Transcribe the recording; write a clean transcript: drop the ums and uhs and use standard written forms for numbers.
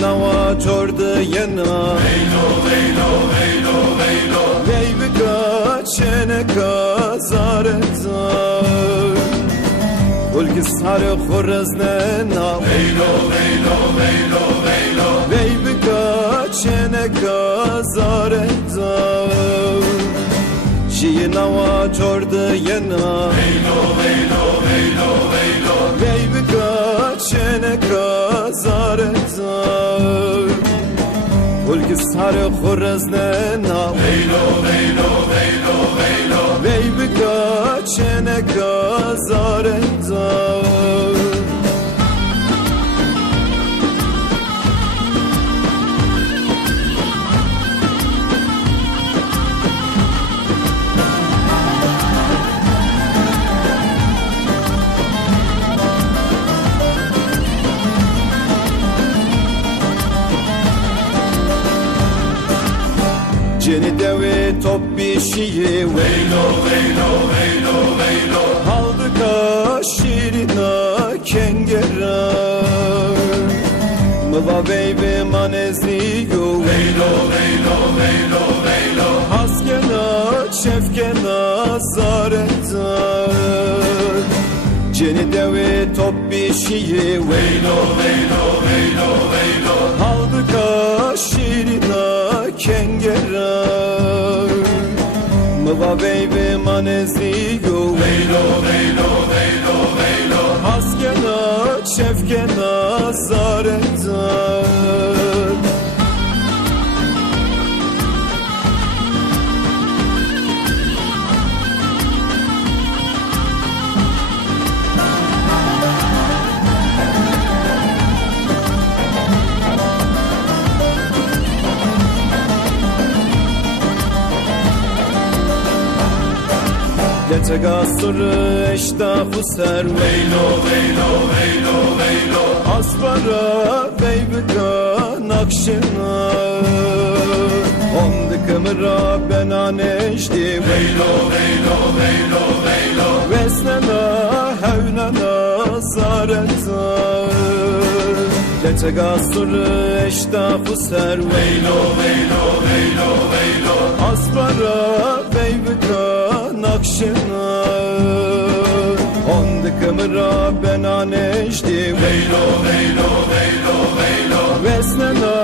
nava çordu yena Veylo, veylo, veylo, veylo. Vey bikaçene kazareta Ulki sarı khurznena Veylo, veylo, veylo, veylo. Vey bikaçene kazareta Şiyi nava çordu yena Veylo, veylo, veylo, veylo. Vey bikaçene kazareta Ulki sarı khurznena Veylo, veylo, veylo, veylo. Vey bikaçene kazareta Ceni devi top bir şiyi Veylo, veylo, veylo, veylo. Haldıka şirina kengera Mıva beybi maneziyo Veylo, veylo, veylo, veylo. Haskena şefkena zareta Ceni devi top bir şiyi Veylo, veylo, veylo, veylo. Haldıka şirina kengera Mıva beybi maneziyo Veylo, veylo, veylo, veylo. Haskena şefkena zareta Letega sırrı eştafı ser Veylo, veylo, veylo, veylo. Aspara beybika nakşina Ondı kımıra ben neşdi Veylo, veylo, veylo, veylo. Vesnena hevnena zareta Letega sırrı eştafı ser Veylo, veylo, veylo, veylo. Aspara beybika nakşina Ondı kımıra ben neşdi Veylo, veylo, veylo, veylo. Vesnena